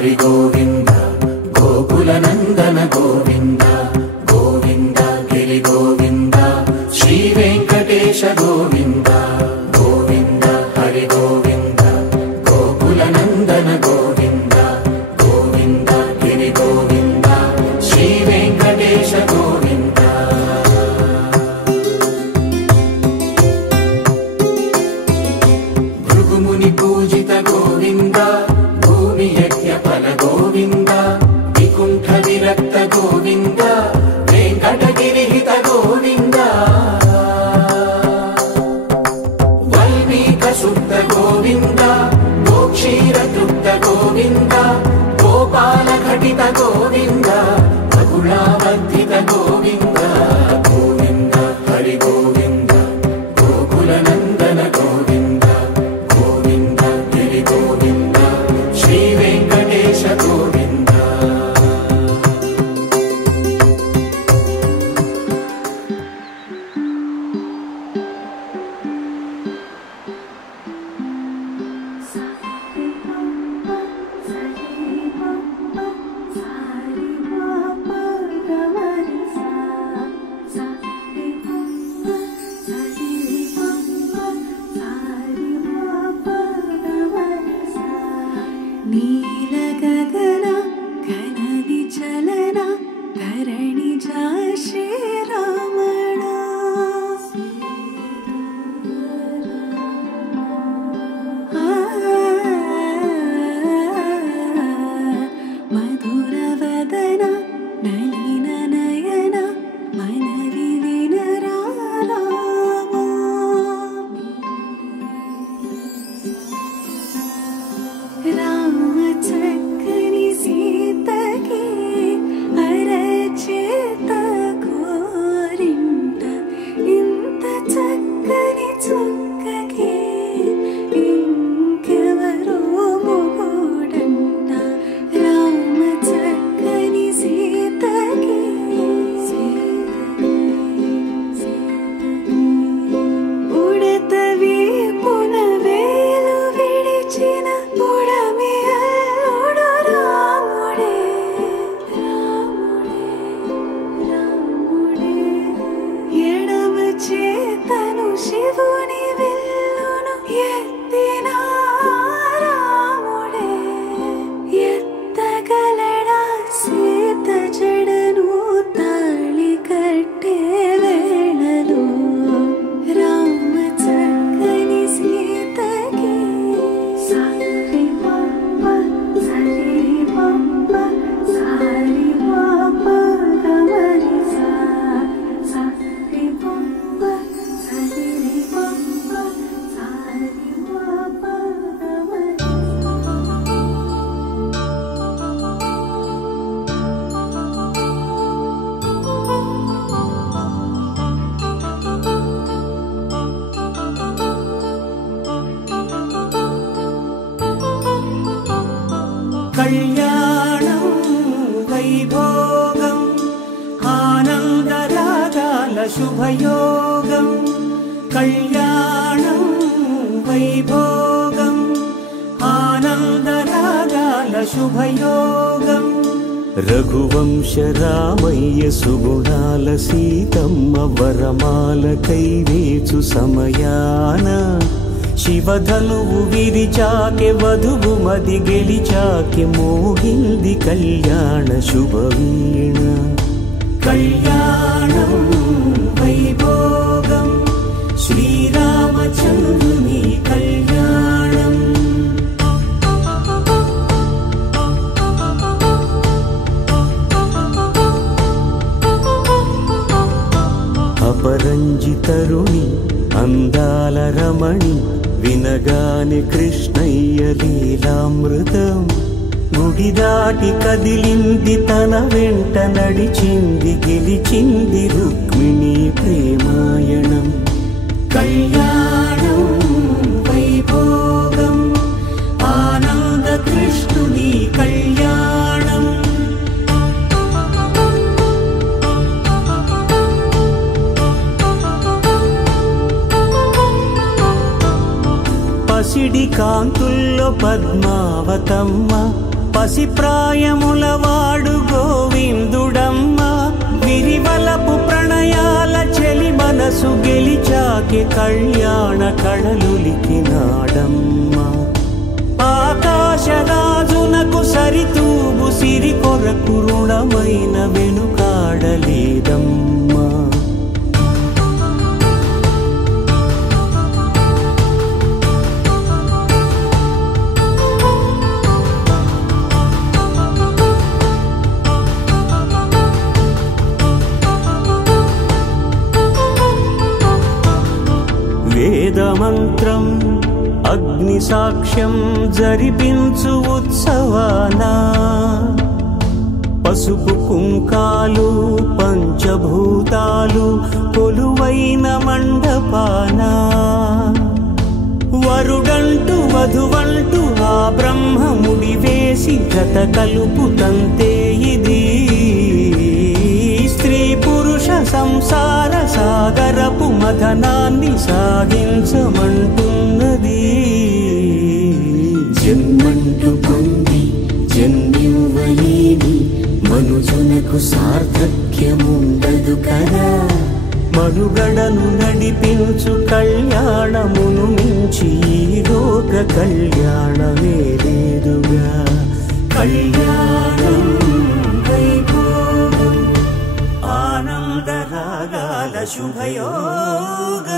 హరి గోవింద గోకుల నందన గోవింద గోవింద గిరి గోవింద శ్రీ వెంకటేశ గోవింద గోవింద హరి గోవింద గోకుల నందన గోవింద గోవింద గిరి గోవింద శ్రీ వెంకటేశ గోవింద. భృగుముని పూజిత గోవింద భూమి యజ్ఞ ఫల గోవింద వికుంఠ విరక్త గోవింద వెంకటగిరిహిత గోవింద వల్మీక శుద్ధ గోవింద గోక్షీర తృప్త గోవింద గోపాల ఘటిత గోవింద బహుళావర్ధిత గోవింద గోవింద హరి గోవింద గోకుల నందన గోవింద గోవింద గిరి గోవింద శ్రీ వెంకటేశ గోవింద. నీల గగన ఘనది చలన ధరణి జా శ్రీరమణ మధుర వదన నలిన నయన మనవి వినరాలా రామ చక్కని సీతకి అరచేత కోరింట ఇంత చక్కని చుక్కకి ఇంకెవరో మొగుడంట రామ చక్కని సీతకి ఉడత వీపున వేలు విడిచిన పుడమి అల్లుడు రాముడే రాముడే రాముడే ఎడమ చేతను శివుని విల్లును ఎత్తిన రాముడే ఎత్తగలడా సీత జడను తాళి కట్టే వేళలో రామ చక్కని సీతకి సారి పంప సరి పంప సారి పాప గమరి సారి పంప సరి పంప సారి పాప గమరి. కళ్యాణం వైభోగం ఆనందరాగాల శుభయోగం కళ్యాణం వైభోగం ఆనందరాగాల శుభయోగం. రఘువంశ రామయ్య సుగుణాల సీతమ్మ వరమాల కైవేచు సమయాన శివధనువు విరిచాకె వధువు మది గెలిచాకె మోగింది కళ్యాణ శుభవీణ. కళ్యాణం వైభోగం శ్రీరామచంద్రుని కళ్యాణం. అపరంజి తరుణి అందాల రమణి వినగానే కృష్ణయ్య లీలామృతం గుడి దాటి కదిలింది తన వెంట నడిచింది గెలిచింది రుక్మిణి ప్రేమాయణం. కళ్యాణం వైభోగం ఆనంద కృష్ణుని కళ్యాణం. పసిడి కాంతుల్లో పద్మావతమ్మ పసిప్రాయముల వాడు గోవిందుడమ్మ విరివలపు ప్రణయాల చెలి మనసు గెలిచాకి కళ్యాణ కళలులికినాడమ్మ ఆకాశరాజునకు సరితూబు సిరి కొరకు రుణమైన వెనుకాడలేదమ్మా వేదమంత్రం అగ్ని సాక్ష్యం జరిపించు ఉత్సవానా పసుపు కుంకాలు పంచభూతాలు కొలువైన మండపానా వరుడంటూ వధువంటూ ఆ బ్రహ్మముడి వేసి గత కలుపు తంతే ఇది స్త్రీ పురుష సంసార సాగరపు మథనాన్ని సాగించమంటున్నది జన్మంటూ పొంది జన్మివ్వలేని మనుజునకు సార్థక్యముండదు కదా మనుగడను నడిపించు కళ్యాణమును మించి ఈ లోక కళ్యాణమే లేదుగా కళ్యాణం వైభోగం ఆనందరాగాల శుభయోగ